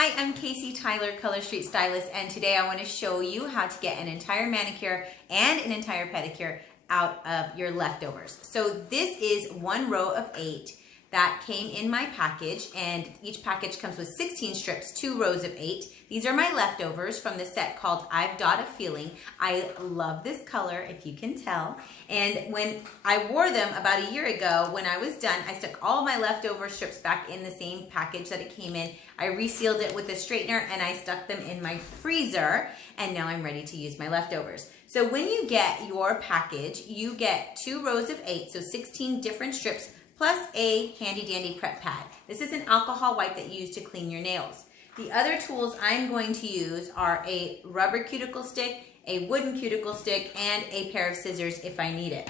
Hi, I'm Casey Tyler, Color Street Stylist, and today I want to show you how to get an entire manicure and an entire pedicure out of your leftovers. So this is one row of 8 that came in my package, and each package comes with 16 strips, 2 rows of 8. These are my leftovers from the set called I've Got a Feeling. I love this color, if you can tell. And when I wore them about a year ago, when I was done, I stuck all of my leftover strips back in the same package that it came in. I resealed it with a straightener and I stuck them in my freezer, and now I'm ready to use my leftovers. So when you get your package, you get 2 rows of 8, so 16 different strips, plus a handy dandy prep pad. This is an alcohol wipe that you use to clean your nails. The other tools I'm going to use are a rubber cuticle stick, a wooden cuticle stick, and a pair of scissors if I need it.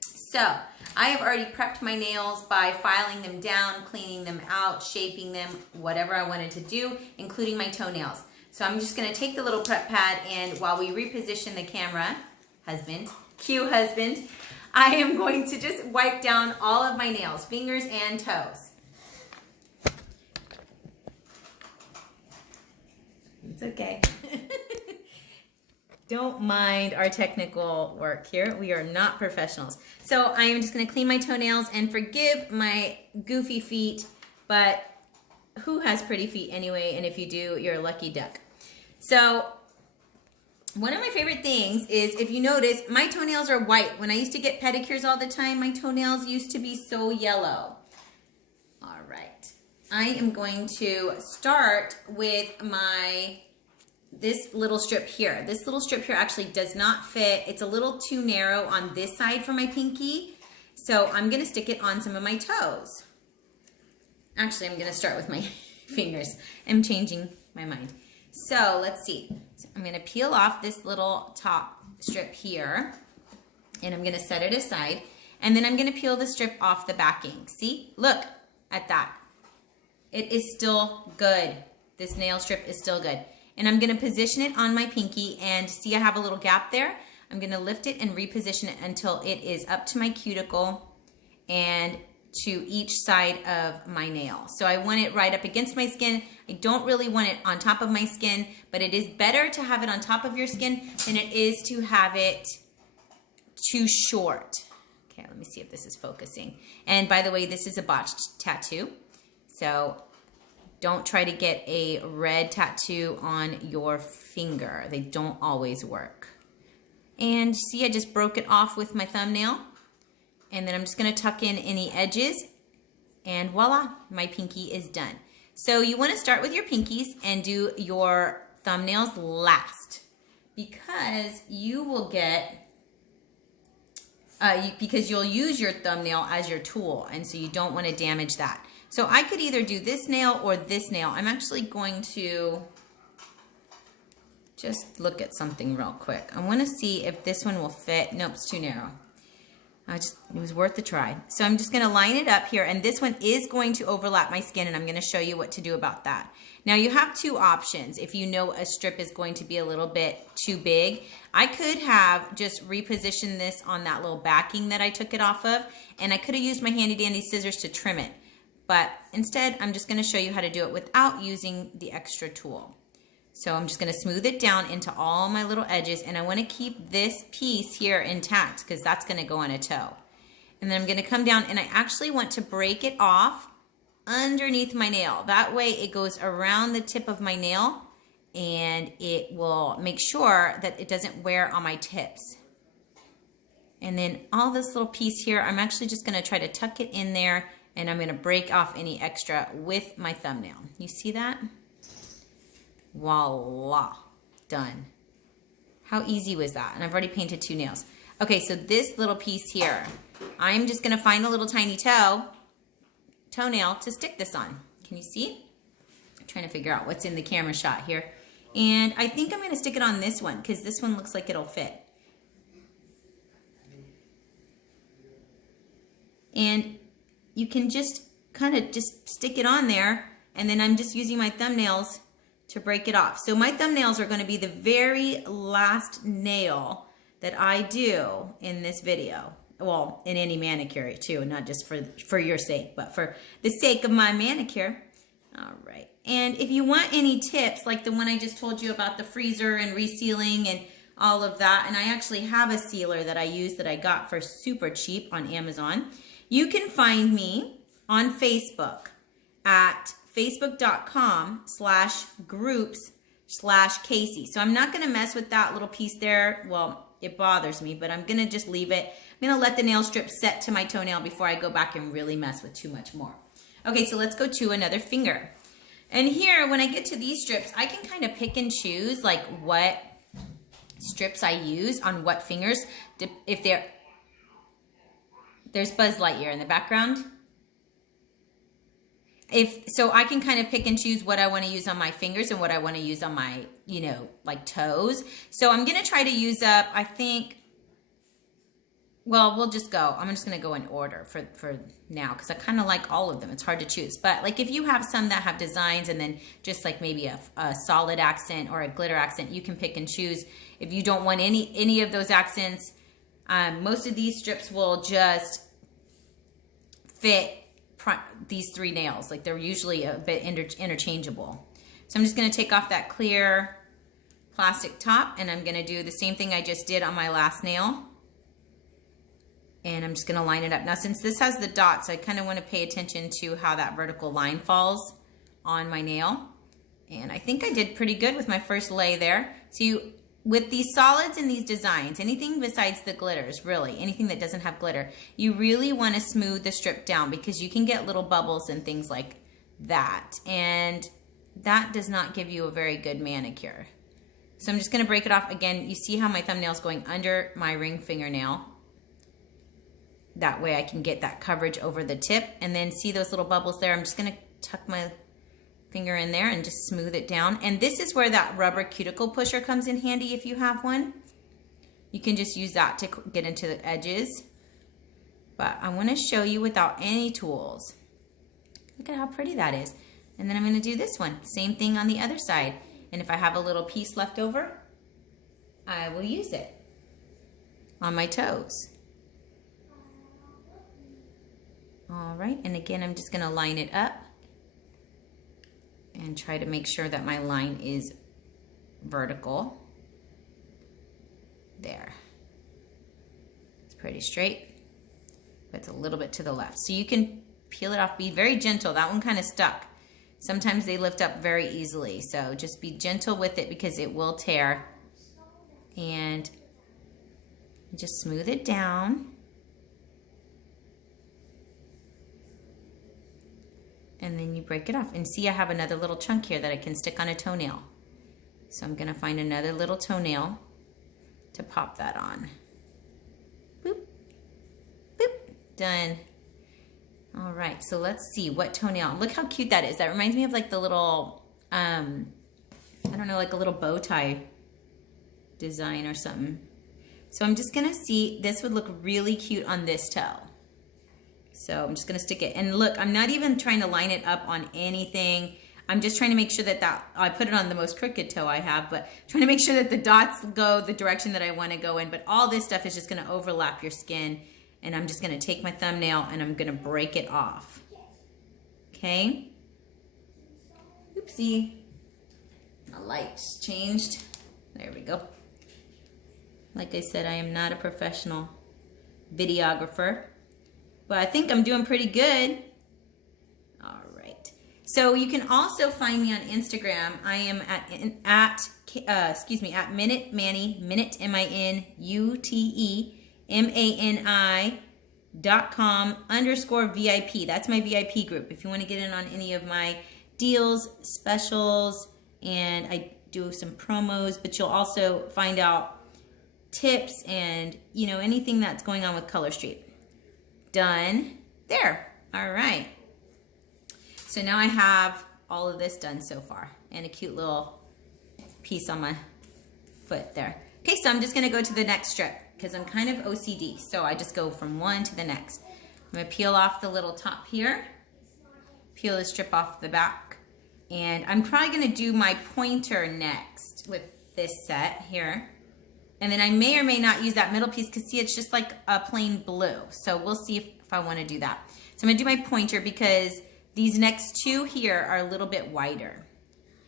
So I have already prepped my nails by filing them down, cleaning them out, shaping them, whatever I wanted to do, including my toenails. So I'm just gonna take the little prep pad, and while we reposition the camera, cue husband, I am going to just wipe down all of my nails, fingers and toes. It's okay. Don't mind our technical work here. We are not professionals. So I am just gonna clean my toenails, and forgive my goofy feet, but who has pretty feet anyway? And if you do, you're a lucky duck. So one of my favorite things is, if you notice, my toenails are white. When I used to get pedicures all the time, my toenails used to be so yellow. All right, I am going to start with this little strip here. This little strip here actually does not fit. It's a little too narrow on this side for my pinky. So I'm gonna stick it on some of my toes. Actually, I'm gonna start with my fingers. I'm changing my mind. So let's see. So I'm gonna peel off this little top strip here, and I'm gonna set it aside. And then I'm gonna peel the strip off the backing. See, look at that. It is still good. This nail strip is still good. And I'm gonna position it on my pinky, and see I have a little gap there. I'm gonna lift it and reposition it until it is up to my cuticle and to each side of my nail. So I want it right up against my skin. I don't really want it on top of my skin, but it is better to have it on top of your skin than it is to have it too short. Okay, let me see if this is focusing. And by the way, this is a botched tattoo. So don't try to get a red tattoo on your finger. They don't always work. And see, I just broke it off with my thumbnail. And then I'm just gonna tuck in any edges, and voila, my pinky is done. So you wanna start with your pinkies and do your thumbnails last, because you will get, because you'll use your thumbnail as your tool, and so you don't wanna damage that. So I could either do this nail or this nail. I'm actually going to just look at something real quick. I wanna see if this one will fit. Nope, it's too narrow. It was worth the try. So I'm just gonna line it up here, and this one is going to overlap my skin, and I'm gonna show you what to do about that. Now you have 2 options. If you know a strip is going to be a little bit too big, I could have just repositioned this on that little backing that I took it off of, and I could have used my handy dandy scissors to trim it. But instead, I'm just gonna show you how to do it without using the extra tool. So I'm just gonna smooth it down into all my little edges, and I wanna keep this piece here intact because that's gonna go on a toe. And then I'm gonna come down, and I actually want to break it off underneath my nail. That way it goes around the tip of my nail, and it will make sure that it doesn't wear on my tips. And then all this little piece here, I'm actually just gonna try to tuck it in there, and I'm gonna break off any extra with my thumbnail. You see that? Voila, done. How easy was that? And I've already painted 2 nails. Okay, so this little piece here, I'm just gonna find a little tiny toenail to stick this on. Can you see? I'm trying to figure out what's in the camera shot here. And I think I'm gonna stick it on this one, because this one looks like it'll fit. And you can just kind of just stick it on there, and then I'm just using my thumbnails to break it off. So my thumbnails are gonna be the very last nail that I do in this video. Well, in any manicure too, not just for your sake, but for the sake of my manicure. All right, And if you want any tips, like the one I just told you about the freezer and resealing and all of that, and I actually have a sealer that I use that I got for super cheap on Amazon, you can find me on Facebook at facebook.com/groups/Casey. So I'm not going to mess with that little piece there. Well, it bothers me, but I'm going to just leave it. I'm going to let the nail strip set to my toenail before I go back and really mess with too much more. Okay, so let's go to another finger. And here, when I get to these strips, I can kind of pick and choose like what strips I use on what fingers. If there's Buzz Lightyear in the background. So I can kind of pick and choose what I want to use on my fingers and what I want to use on my, like toes. So I'm going to try to use up, I think, well, we'll just go. I'm just going to go in order for now because I kind of like all of them. It's hard to choose. But like if you have some that have designs and then just like maybe a solid accent or a glitter accent, you can pick and choose. If you don't want any of those accents, most of these strips will just fit these three nails. Like they're usually a bit interchangeable. So I'm just going to take off that clear plastic top and I'm going to do the same thing I just did on my last nail. And I'm just going to line it up. Now, since this has the dots, I kind of want to pay attention to how that vertical line falls on my nail. And I think I did pretty good with my first lay there. So with these solids and these designs, anything besides the glitters, really, anything that doesn't have glitter, you really want to smooth the strip down because you can get little bubbles and things like that. And that does not give you a very good manicure. So I'm just going to break it off. Again, you see how my thumbnail is going under my ring fingernail. That way I can get that coverage over the tip. And then see those little bubbles there? I'm just going to tuck my finger in there and just smooth it down. And this is where that rubber cuticle pusher comes in handy if you have one. You can just use that to get into the edges. But I want to show you without any tools. Look at how pretty that is. And then I'm going to do this one. Same thing on the other side. And if I have a little piece left over, I will use it on my toes. All right, and again, I'm just gonna line it up and try to make sure that my line is vertical. There. It's pretty straight, but it's a little bit to the left. So you can peel it off, be very gentle. That one kind of stuck. Sometimes they lift up very easily, so just be gentle with it because it will tear. And just smooth it down. And then you break it off. And see, I have another little chunk here that I can stick on a toenail. So I'm gonna find another little toenail to pop that on. Boop, boop, done. All right, so let's see what toenail. Look how cute that is. That reminds me of like the little, I don't know, like a little bow tie design or something. So I'm just gonna see, this would look really cute on this toe. So I'm just gonna stick it. And look, I'm not even trying to line it up on anything. I'm just trying to make sure that I put it on the most crooked toe I have, but trying to make sure that the dots go the direction that I wanna go in. But all this stuff is just gonna overlap your skin. And I'm just gonna take my thumbnail and I'm gonna break it off. Okay? Oopsie. My light's changed. There we go. Like I said, I am not a professional videographer. But I think I'm doing pretty good. All right. So you can also find me on Instagram. I am at Minute Manny, Minute MINUTEMANI.com_VIP. That's my VIP group. If you want to get in on any of my deals, specials, and I do some promos, but you'll also find out tips and anything that's going on with Color Street. Done there. All right. So now I have all of this done so far and a cute little piece on my foot there. Okay, so I'm just going to go to the next strip because I'm kind of OCD. So I just go from one to the next. I'm going to peel off the little top here, peel the strip off the back, and I'm probably going to do my pointer next with this set here. And then I may or may not use that middle piece because see, it's just like a plain blue. So we'll see if I want to do that. So I'm going to do my pointer because These next two here are a little bit wider.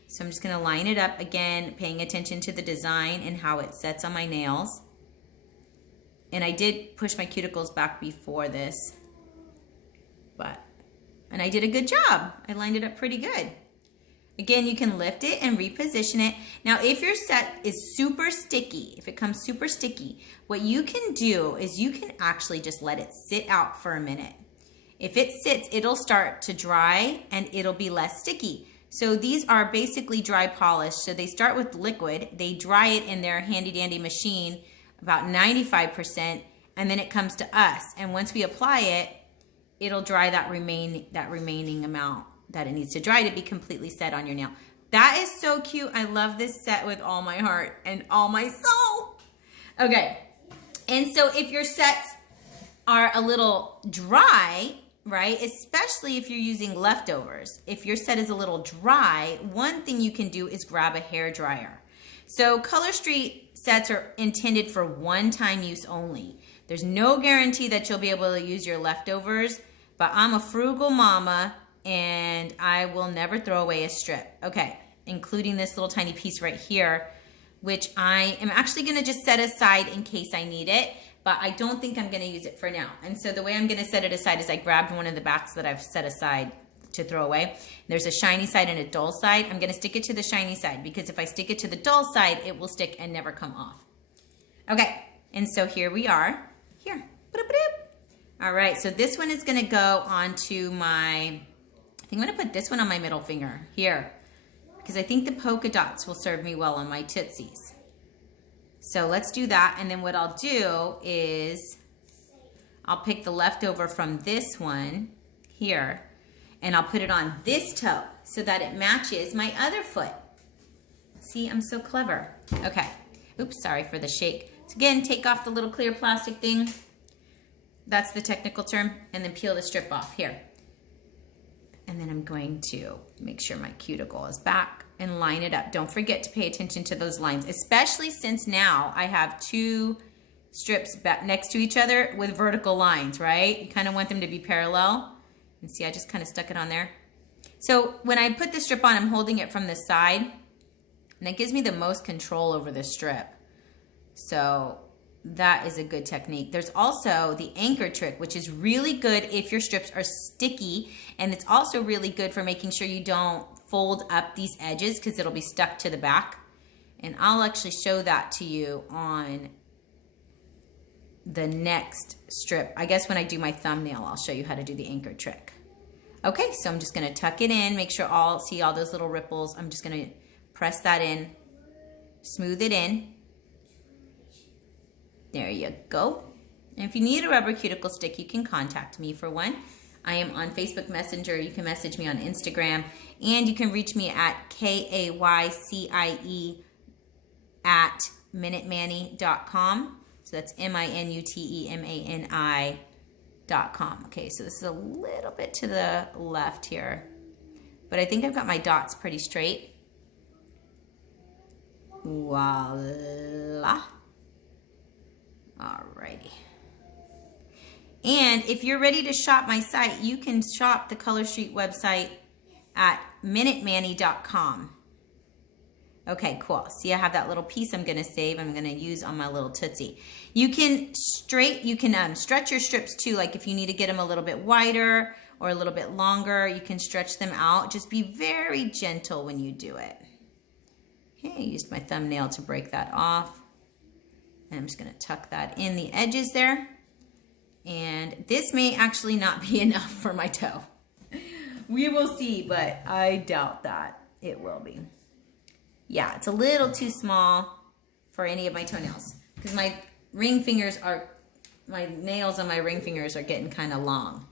So I'm just gonna line it up again, paying attention to the design and how it sets on my nails. And I did push my cuticles back before this, and I did a good job. I lined it up pretty good. Again, you can lift it and reposition it. Now, if your set is super sticky, if it comes super sticky, what you can do is you can actually just let it sit out for a minute. If it sits, it'll start to dry and it'll be less sticky. So these are basically dry polish. So they start with liquid, they dry it in their handy dandy machine about 95%, and then it comes to us. And once we apply it, it'll dry that remaining amount that it needs to dry to be completely set on your nail. That is so cute. I love this set with all my heart and all my soul. Okay, and so if your sets are a little dry, right, especially if you're using leftovers, if your set is a little dry, one thing you can do is grab a hair dryer. So Color Street sets are intended for one-time use only. There's no guarantee that you'll be able to use your leftovers, but I'm a frugal mama and I will never throw away a strip. Okay, including this little tiny piece right here, which I am actually gonna just set aside in case I need it, but I don't think I'm gonna use it for now. And so the way I'm gonna set it aside is I grabbed one of the backs that I've set aside to throw away. There's a shiny side and a dull side. I'm gonna stick it to the shiny side because if I stick it to the dull side, it will stick and never come off. Okay, and so here we are. Here, all right, so this one is gonna go onto my, I think I'm gonna put this one on my middle finger here because I think the polka dots will serve me well on my tootsies. So let's do that, and then what I'll do is I'll pick the leftover from this one here and I'll put it on this toe so that it matches my other foot. See, I'm so clever. Okay, oops, sorry for the shake. So again, take off the little clear plastic thing. That's the technical term, and then peel the strip off here. And then I'm going to make sure my cuticle is back and line it up. Don't forget to pay attention to those lines, especially since now I have two strips next to each other with vertical lines, right? You kind of want them to be parallel. And see, I just kind of stuck it on there. So when I put the strip on, I'm holding it from the side, and that gives me the most control over the strip. So that is a good technique. There's also the anchor trick, which is really good if your strips are sticky, and it's also really good for making sure you don't fold up these edges because it'll be stuck to the back. And I'll actually show that to you on the next strip. I guess when I do my thumbnail, I'll show you how to do the anchor trick. Okay, so I'm just gonna tuck it in, make sure see all those little ripples. I'm just gonna press that in, smooth it in. There you go. And if you need a rubber cuticle stick, you can contact me for one. I am on Facebook Messenger. You can message me on Instagram. And you can reach me at KAYCIE@minutmani.com. So that's MINUTEMANI.com. Okay, so this is a little bit to the left here. But I think I've got my dots pretty straight. Voila. Alrighty. And if you're ready to shop my site, you can shop the Color Street website at minutemani.com. Okay, cool. See, I have that little piece I'm gonna save. I'm gonna use on my little Tootsie. You can stretch your strips too. Like if you need to get them a little bit wider or a little bit longer, you can stretch them out. Just be very gentle when you do it. Okay, I used my thumbnail to break that off. And I'm just gonna tuck that in the edges there. And this may actually not be enough for my toe. We will see, but I doubt that it will be. Yeah, it's a little too small for any of my toenails because my nails on my ring fingers are getting kind of long.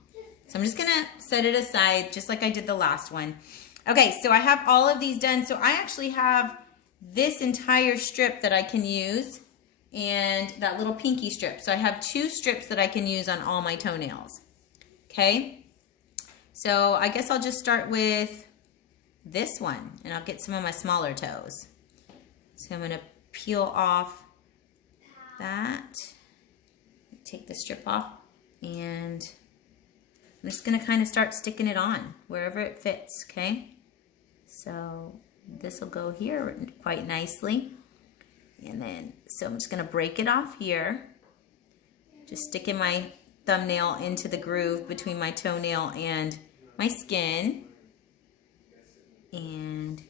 So I'm just gonna set it aside just like I did the last one. Okay, so I have all of these done. So I actually have this entire strip that I can use and that little pinky strip. So I have two strips that I can use on all my toenails. Okay, so I guess I'll just start with this one and I'll get some of my smaller toes. So I'm gonna peel off that, take the strip off, and I'm just gonna kind of start sticking it on wherever it fits, okay? So this will go here quite nicely. And then, so I'm just gonna break it off here. Just sticking my thumbnail into the groove between my toenail and my skin. And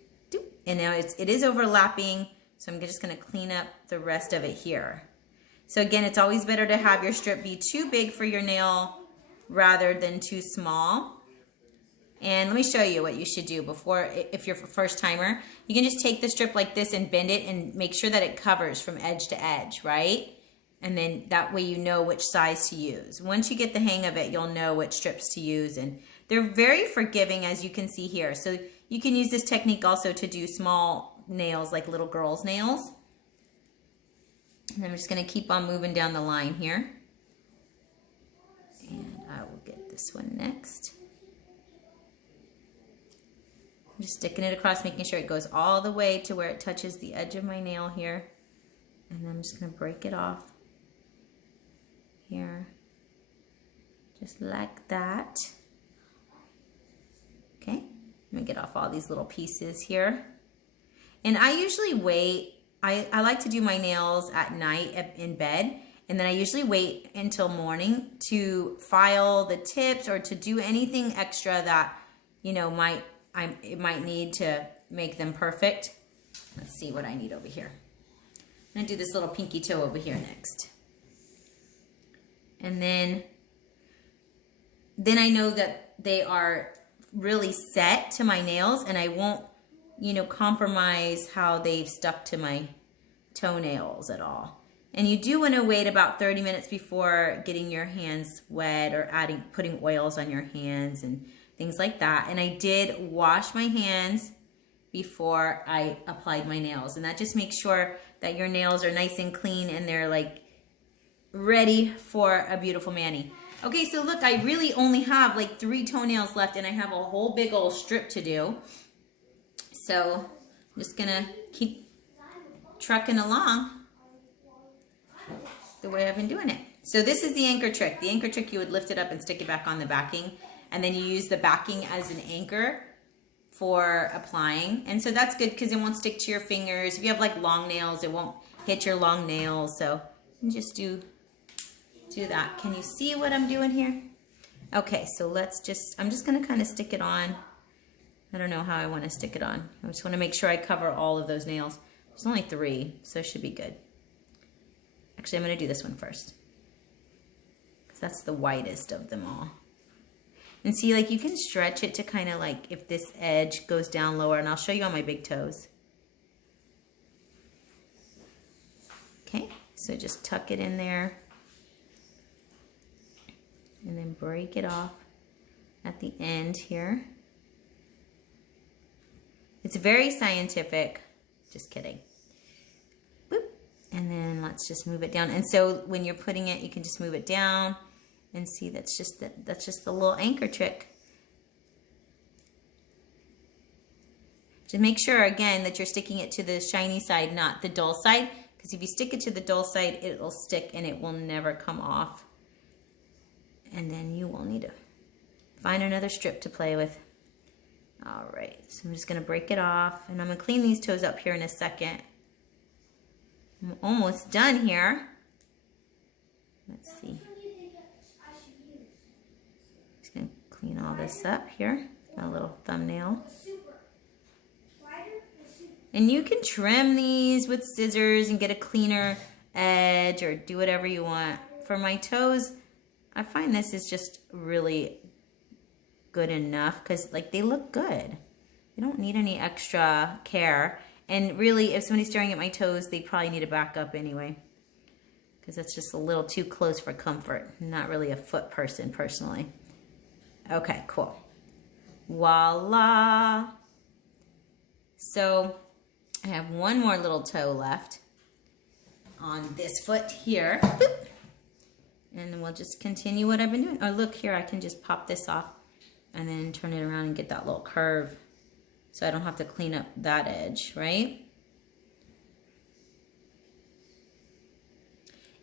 now it is overlapping, so I'm just gonna clean up the rest of it here. So again, it's always better to have your strip be too big for your nail rather than too small. And let me show you what you should do before, if you're a first timer. You can just take the strip like this and bend it and make sure that it covers from edge to edge, right? And then that way you know which size to use. Once you get the hang of it, you'll know which strips to use. And they're very forgiving, as you can see here. So you can use this technique also to do small nails, like little girls' nails. And I'm just gonna keep on moving down the line here. And I will get this one next. I'm just sticking it across, making sure it goes all the way to where it touches the edge of my nail here. And then I'm just gonna break it off here, just like that. Okay, let me get off all these little pieces here. And I usually wait, I like to do my nails at night in bed, and then I usually wait until morning to file the tips or to do anything extra that, you know, it might need to make them perfect. Let's see what I need over here. I'm gonna do this little pinky toe over here next. And then I know that they are really set to my nails, and I won't, you know, compromise how they've stuck to my toenails at all. And you do want to wait about 30 minutes before getting your hands wet or putting oils on your hands and things like that. And I did wash my hands before I applied my nails, and that just makes sure that your nails are nice and clean and they're like ready for a beautiful mani. Okay, so look, I really only have like 3 toenails left, and I have a whole big old strip to do. So I'm just gonna keep trucking along the way I've been doing it. So this is the anchor trick. The anchor trick, you would lift it up and stick it back on the backing, and then you use the backing as an anchor for applying. And so that's good because it won't stick to your fingers. If you have like long nails, it won't hit your long nails. So you just do that. Can you see what I'm doing here? Okay, so I'm just gonna kind of stick it on. I don't know how I want to stick it on. I just want to make sure I cover all of those nails. There's only 3, so it should be good. Actually, I'm gonna do this one first, because that's the widest of them all. And see, like, you can stretch it to kind of like, if this edge goes down lower, and I'll show you on my big toes. Okay, so just tuck it in there. And then break it off at the end here. It's very scientific. Just kidding. Boop. And then let's just move it down. And so when you're putting it, you can just move it down and see that's just the little anchor trick. Just make sure again that you're sticking it to the shiny side, not the dull side, because if you stick it to the dull side, it'll stick and it will never come off. And then you will need to find another strip to play with. All right, so I'm just gonna break it off, and I'm gonna clean these toes up here in a second. I'm almost done here. Let's see. Just gonna clean all this up here. My little thumbnail. And you can trim these with scissors and get a cleaner edge or do whatever you want. For my toes, I find this is just really good enough because like they look good. You don't need any extra care. And really, if somebody's staring at my toes, they probably need to back up anyway, because that's just a little too close for comfort. I'm not really a foot person personally. Okay, cool. Voila. So I have one more little toe left on this foot here. Boop. And then we'll just continue what I've been doing. Oh, look here, I can just pop this off and then turn it around and get that little curve so I don't have to clean up that edge, right?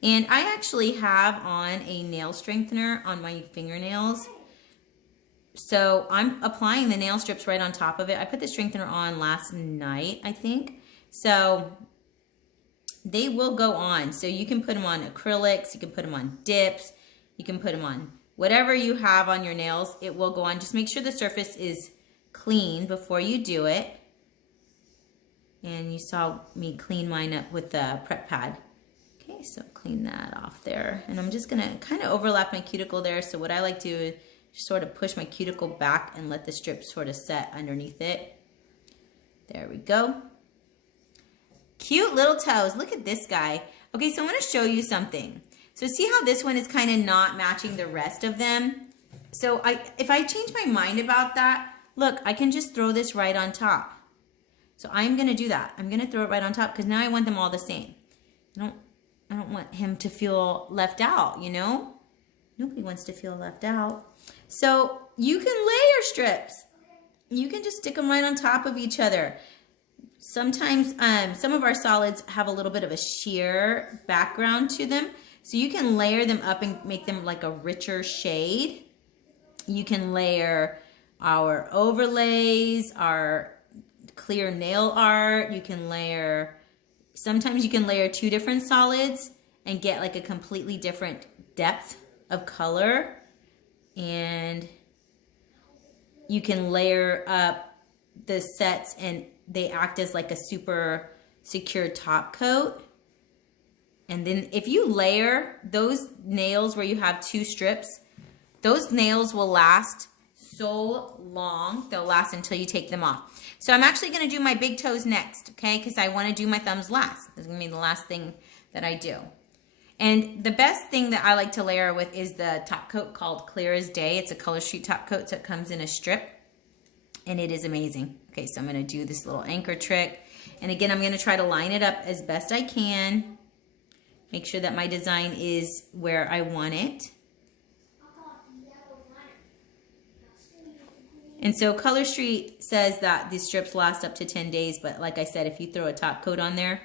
And I actually have on a nail strengthener on my fingernails So I'm applying the nail strips right on top of it. I put the strengthener on last night, I think. So they will go on. So you can put them on acrylics, you can put them on dips, you can put them on whatever you have on your nails, it will go on. Just make sure the surface is clean before you do it. And you saw me clean mine up with the prep pad. Okay, so clean that off there. And I'm just gonna kind of overlap my cuticle there. So what I like to do is just sort of push my cuticle back and let the strip sort of set underneath it. There we go. Cute little toes. Look at this guy. Okay, so I want to show you something. So see how this one is kind of not matching the rest of them? So if I change my mind about that, look, I can just throw this right on top. So I'm going to do that. I'm going to throw it right on top because now I want them all the same. I don't want him to feel left out, you know? Nobody wants to feel left out. So you can layer strips. You can just stick them right on top of each other. Sometimes some of our solids have a little bit of a sheer background to them. So you can layer them up and make them like a richer shade. You can layer our overlays, our clear nail art. You can layer, sometimes you can layer two different solids and get like a completely different depth of color. And you can layer up the sets and they act as like a super secure top coat. And then if you layer those nails where you have two strips, those nails will last so long. They'll last until you take them off. So I'm actually going to do my big toes next, okay? Because I want to do my thumbs last. This is going to be the last thing that I do. And the best thing that I like to layer with is the top coat called Clear as Day. It's a Color Street top coat, so it comes in a strip. And it is amazing. Okay, so I'm going to do this little anchor trick. And again, I'm going to try to line it up as best I can. Make sure that my design is where I want it. And so Color Street says that these strips last up to 10 days. But like I said, if you throw a top coat on there,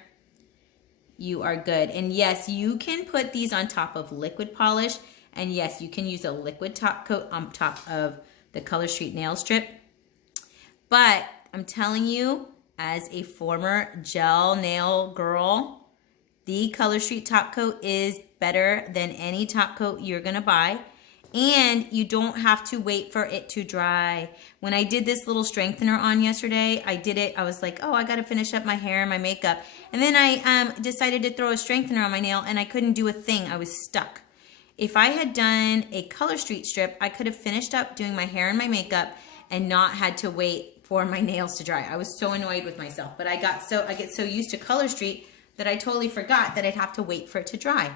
you are good. And yes, you can put these on top of liquid polish. And yes, you can use a liquid top coat on top of the Color Street nail strip. But I'm telling you, as a former gel nail girl, the Color Street top coat is better than any top coat you're gonna buy. And you don't have to wait for it to dry. When I did this little strengthener on yesterday, I was like, oh, I gotta finish up my hair and my makeup. And then I decided to throw a strengthener on my nail and I couldn't do a thing, I was stuck. If I had done a Color Street strip, I could have finished up doing my hair and my makeup and not had to wait for my nails to dry. I was so annoyed with myself, but I get so used to Color Street that I totally forgot that I'd have to wait for it to dry.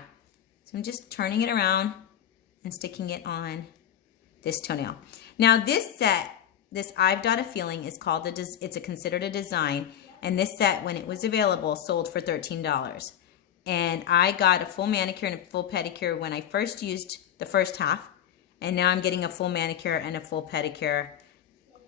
So I'm just turning it around and sticking it on this toenail. Now this set, this I've Got a Feeling is called, it's considered a design, and this set, when it was available, sold for $13. And I got a full manicure and a full pedicure when I first used the first half, and now I'm getting a full manicure and a full pedicure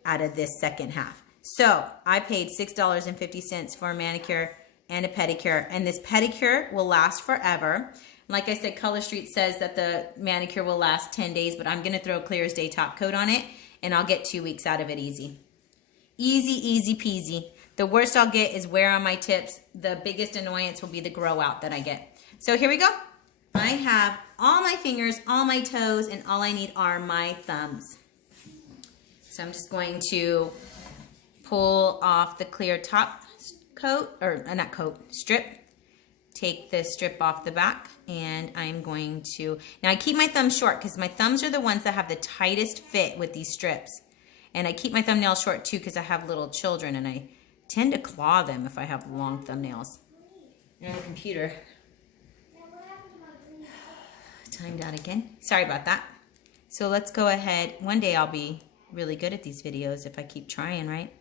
out of this second half. So I paid $6.50 for a manicure and a pedicure, and this pedicure will last forever. Like I said, Color Street says that the manicure will last 10 days, but I'm gonna throw a Clear as Day top coat on it, and I'll get 2 weeks out of it easy. Easy, easy peasy. The worst I'll get is wear on my tips. The biggest annoyance will be the grow out that I get. So here we go. I have all my fingers, all my toes, and all I need are my thumbs. So I'm just going to pull off the clear top coat, or not coat, strip. Take the strip off the back, and I'm going to, now I keep my thumbs short because my thumbs are the ones that have the tightest fit with these strips. And I keep my thumbnails short too because I have little children and I tend to claw them if I have long thumbnails. And the computer timed out again. Sorry about that. So let's go ahead. One day I'll be really good at these videos if I keep trying, right?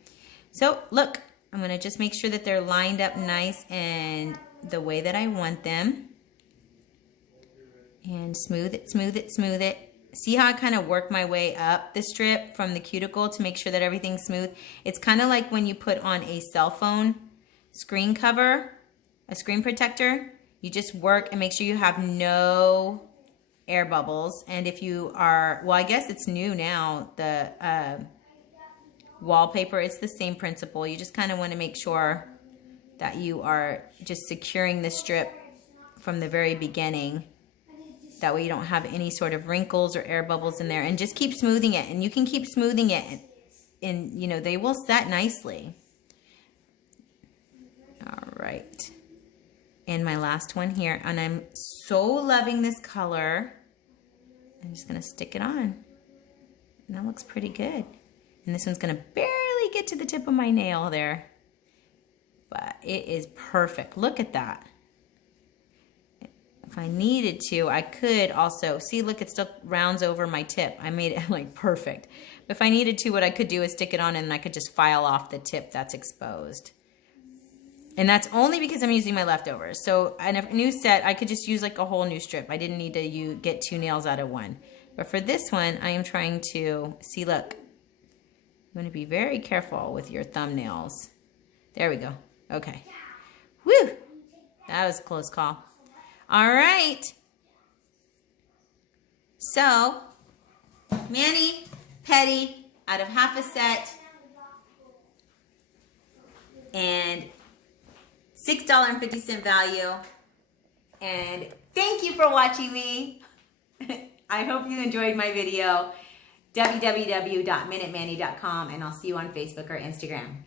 So look, I'm gonna just make sure that they're lined up nice and the way that I want them. And smooth it, smooth it, smooth it. See how I kind of work my way up the strip from the cuticle to make sure that everything's smooth? It's kind of like when you put on a cell phone screen cover, a screen protector. You just work and make sure you have no air bubbles. And if you are, well, I guess it's new now, the wallpaper, it's the same principle. You just kind of want to make sure that you are just securing the strip from the very beginning. That way you don't have any sort of wrinkles or air bubbles in there. And just keep smoothing it. And you can keep smoothing it, and you know, they will set nicely. All right. And my last one here. And I'm so loving this color. I'm just going to stick it on. And that looks pretty good. And this one's going to barely get to the tip of my nail there. But it is perfect. Look at that. If I needed to, I could also, see, look, it still rounds over my tip. I made it like perfect. But if I needed to, what I could do is stick it on and I could just file off the tip that's exposed. And that's only because I'm using my leftovers. So in a new set, I could just use like a whole new strip. I didn't need to get 2 nails out of one. But for this one, I am trying to, see, look. You want to be very careful with your thumbnails. There we go. Okay. Woo! That was a close call. All right. So, mani, pedi, out of half a set, and $6.50 value. And thank you for watching me. I hope you enjoyed my video. www.minutemani.com, and I'll see you on Facebook or Instagram.